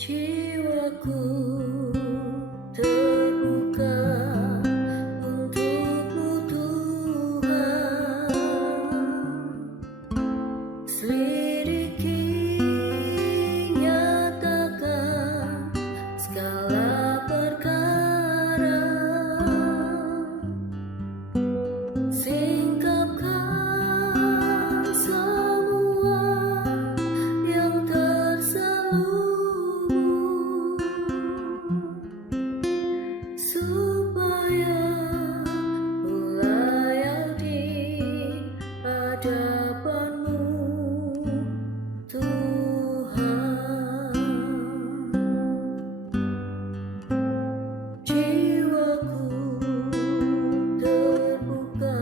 Jiwaku terbuka untukmu Tuhan, selidiki, nyatakan segala perkara, singkapkan semua yang terselubung, supaya ku layak di hadapan-Mu Tuhan. Jiwaku terbuka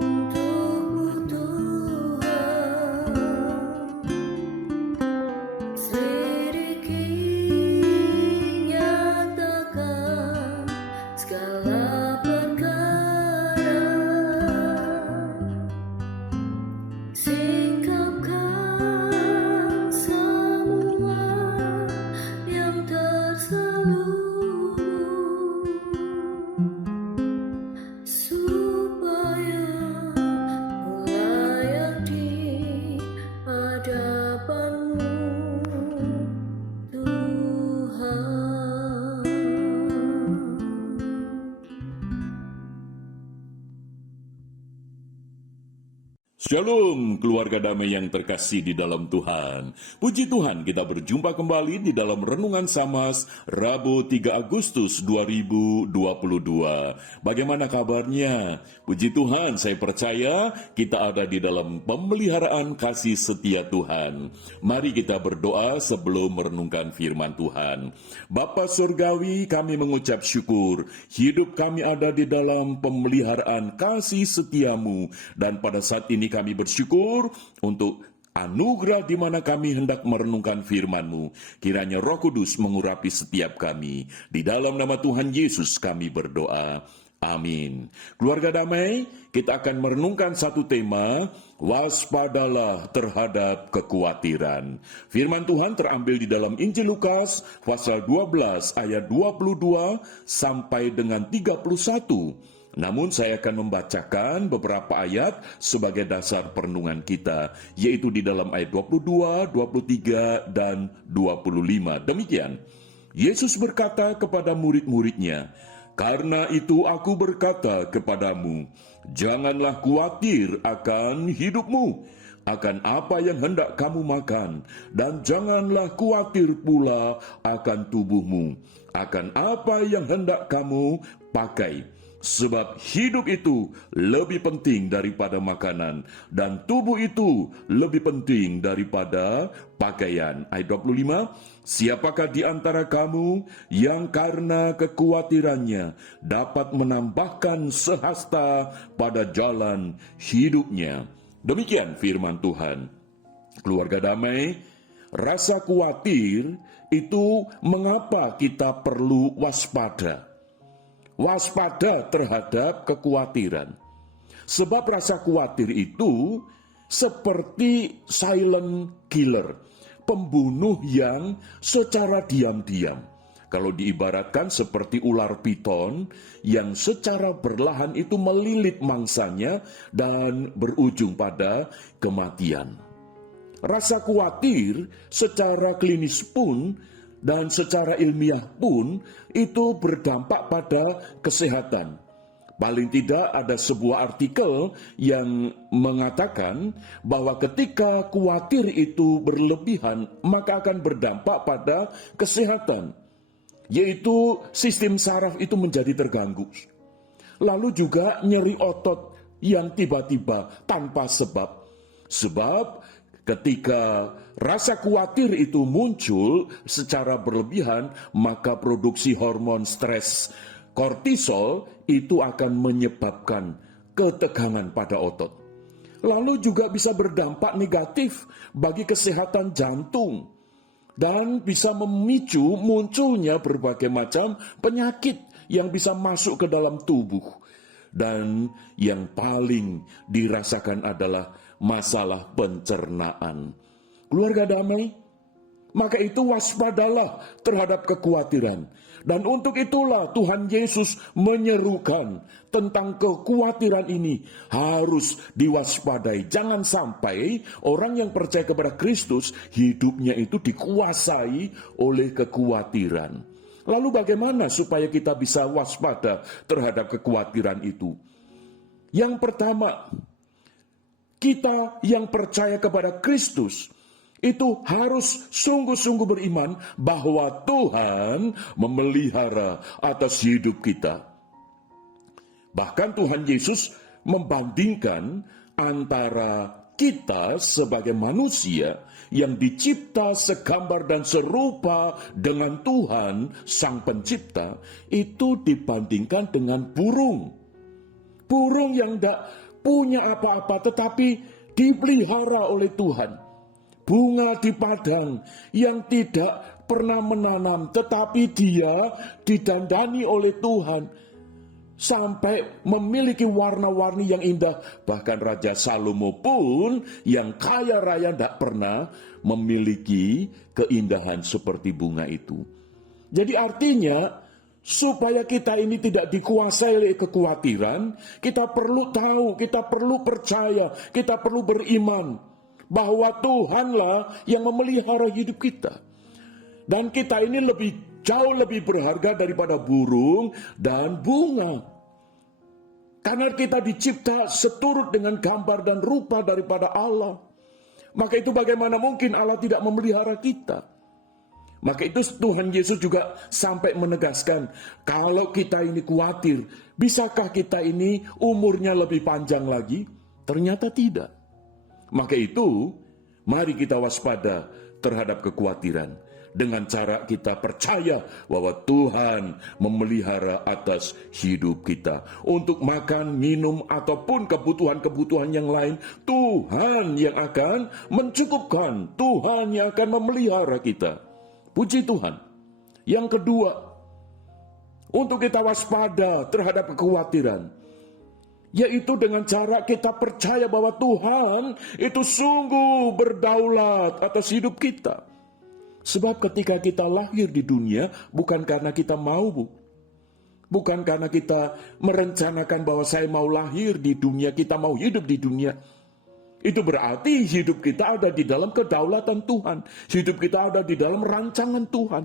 untukmu Tuhan, selidiki, nyatakan segala perkara, singkapkan semua yang terselubung, supaya ku layak di hadapan-Mu Tuhan. Shalom keluarga damai yang terkasih di dalam Tuhan. Puji Tuhan kita berjumpa kembali di dalam Renungan Samas Rabu 3 Agustus 2022. Bagaimana kabarnya? Puji Tuhan, saya percaya kita ada di dalam pemeliharaan kasih setia Tuhan. Mari kita berdoa sebelum merenungkan firman Tuhan. Bapa Surgawi, kami mengucap syukur hidup kami ada di dalam pemeliharaan kasih setiamu, dan pada saat ini kami bersyukur untuk anugerah di mana kami hendak merenungkan firman-Mu. Kiranya Roh Kudus mengurapi setiap kami. Di dalam nama Tuhan Yesus kami berdoa. Amin. Keluarga damai, kita akan merenungkan satu tema, waspadalah terhadap kekhawatiran. Firman Tuhan terambil di dalam Injil Lukas pasal 12 ayat 22 sampai dengan 31. Namun saya akan membacakan beberapa ayat sebagai dasar perenungan kita, yaitu di dalam ayat 22, 23, dan 25. Demikian, Yesus berkata kepada murid-muridnya, "Karena itu aku berkata kepadamu, janganlah khawatir akan hidupmu, akan apa yang hendak kamu makan, dan janganlah khawatir pula akan tubuhmu, akan apa yang hendak kamu pakai. Sebab hidup itu lebih penting daripada makanan, dan tubuh itu lebih penting daripada pakaian." Ayat 25, "Siapakah di antara kamu yang karena kekhawatirannya dapat menambahkan sehasta pada jalan hidupnya?" Demikian firman Tuhan. Keluarga damai, rasa khawatir itu mengapa kita perlu waspada. Waspada terhadap kekhawatiran. Sebab rasa khawatir itu seperti silent killer, pembunuh yang secara diam-diam. Kalau diibaratkan seperti ular piton yang secara perlahan itu melilit mangsanya dan berujung pada kematian. Rasa khawatir secara klinis pun dan secara ilmiah pun itu berdampak pada kesehatan. Paling tidak ada sebuah artikel yang mengatakan bahwa ketika khawatir itu berlebihan, maka akan berdampak pada kesehatan, yaitu sistem saraf itu menjadi terganggu. Lalu juga nyeri otot yang tiba-tiba tanpa sebab. Sebab ketika rasa khawatir itu muncul secara berlebihan, maka produksi hormon stres kortisol itu akan menyebabkan ketegangan pada otot. Lalu juga bisa berdampak negatif bagi kesehatan jantung dan bisa memicu munculnya berbagai macam penyakit yang bisa masuk ke dalam tubuh. Dan yang paling dirasakan adalah masalah pencernaan. Keluarga damai, Maka itu waspadalah terhadap kekhawatiran. Dan untuk itulah Tuhan Yesus menyerukan tentang kekhawatiran ini harus diwaspadai. Jangan sampai orang yang percaya kepada Kristus hidupnya itu dikuasai oleh kekhawatiran. Lalu bagaimana supaya kita bisa waspada terhadap kekhawatiran itu? Yang pertama, kita yang percaya kepada Kristus itu harus sungguh-sungguh beriman bahwa Tuhan memelihara atas hidup kita. Bahkan Tuhan Yesus membandingkan antara kita sebagai manusia yang dicipta segambar dan serupa dengan Tuhan Sang Pencipta, itu dibandingkan dengan burung. Burung yang tidak punya apa-apa tetapi dipelihara oleh Tuhan. Bunga di padang yang tidak pernah menanam, tetapi dia didandani oleh Tuhan sampai memiliki warna-warni yang indah. Bahkan Raja Salomo pun yang kaya raya tidak pernah memiliki keindahan seperti bunga itu. Jadi artinya, supaya kita ini tidak dikuasai oleh kekhawatiran, kita perlu tahu, kita perlu percaya, kita perlu beriman bahwa Tuhanlah yang memelihara hidup kita. Dan kita ini jauh lebih berharga daripada burung dan bunga. Karena kita dicipta seturut dengan gambar dan rupa daripada Allah. Maka itu bagaimana mungkin Allah tidak memelihara kita? Maka itu Tuhan Yesus juga sampai menegaskan, kalau kita ini khawatir, bisakah kita ini umurnya lebih panjang lagi? Ternyata tidak. Maka itu, mari kita waspada terhadap kekhawatiran dengan cara kita percaya bahwa Tuhan memelihara atas hidup kita. Untuk makan, minum, ataupun kebutuhan-kebutuhan yang lain, Tuhan yang akan mencukupkan, Tuhan yang akan memelihara kita. Puji Tuhan. Yang kedua, untuk kita waspada terhadap kekhawatiran, yaitu dengan cara kita percaya bahwa Tuhan itu sungguh berdaulat atas hidup kita. Sebab ketika kita lahir di dunia, bukan karena kita mau, bukan karena kita merencanakan bahwa saya mau lahir di dunia, kita mau hidup di dunia. Itu berarti hidup kita ada di dalam kedaulatan Tuhan. Hidup kita ada di dalam rancangan Tuhan.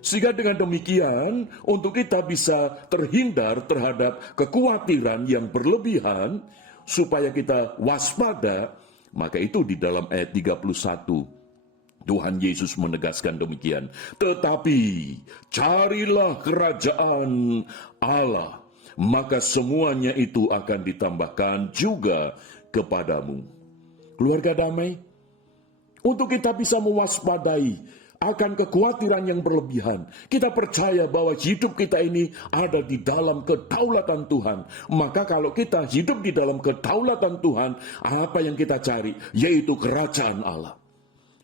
Sehingga dengan demikian, untuk kita bisa terhindar terhadap kekhawatiran yang berlebihan, supaya kita waspada, maka itu di dalam ayat 31, Tuhan Yesus menegaskan demikian. Tetapi, carilah kerajaan Allah, maka semuanya itu akan ditambahkan juga kepadamu. Keluarga damai, untuk kita bisa mewaspadai akan kekhawatiran yang berlebihan, kita percaya bahwa hidup kita ini ada di dalam kedaulatan Tuhan. Maka kalau kita hidup di dalam kedaulatan Tuhan, apa yang kita cari? Yaitu kerajaan Allah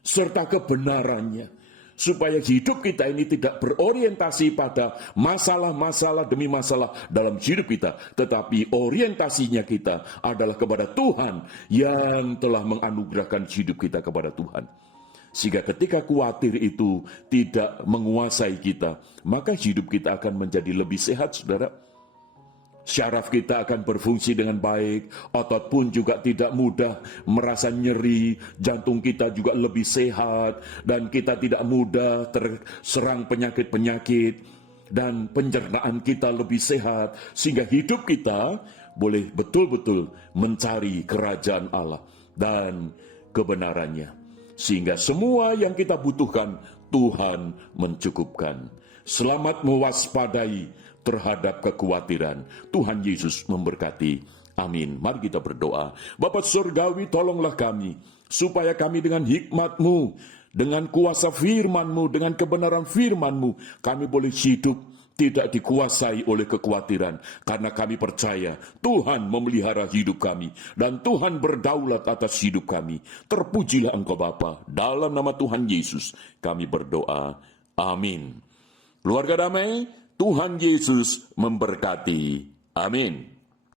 serta kebenarannya. Supaya hidup kita ini tidak berorientasi pada masalah-masalah demi masalah dalam hidup kita, tetapi orientasinya kita adalah kepada Tuhan yang telah menganugerahkan hidup kita kepada Tuhan. Sehingga ketika khawatir itu tidak menguasai kita, maka hidup kita akan menjadi lebih sehat, saudara. Syaraf kita akan berfungsi dengan baik, otot pun juga tidak mudah merasa nyeri, jantung kita juga lebih sehat, dan kita tidak mudah terserang penyakit-penyakit, dan pencernaan kita lebih sehat, sehingga hidup kita boleh betul-betul mencari kerajaan Allah dan kebenarannya. Sehingga semua yang kita butuhkan, Tuhan mencukupkan. Selamat mewaspadai terhadap kekhawatiran. Tuhan Yesus memberkati. Amin. Mari kita berdoa. Bapa Surgawi, tolonglah kami, supaya kami dengan hikmat-Mu, dengan kuasa firman-Mu, dengan kebenaran firman-Mu, kami boleh hidup tidak dikuasai oleh kekhawatiran, karena kami percaya Tuhan memelihara hidup kami, dan Tuhan berdaulat atas hidup kami. Terpujilah Engkau Bapa, dalam nama Tuhan Yesus kami berdoa. Amin. Keluarga damai, Tuhan Yesus memberkati. Amin.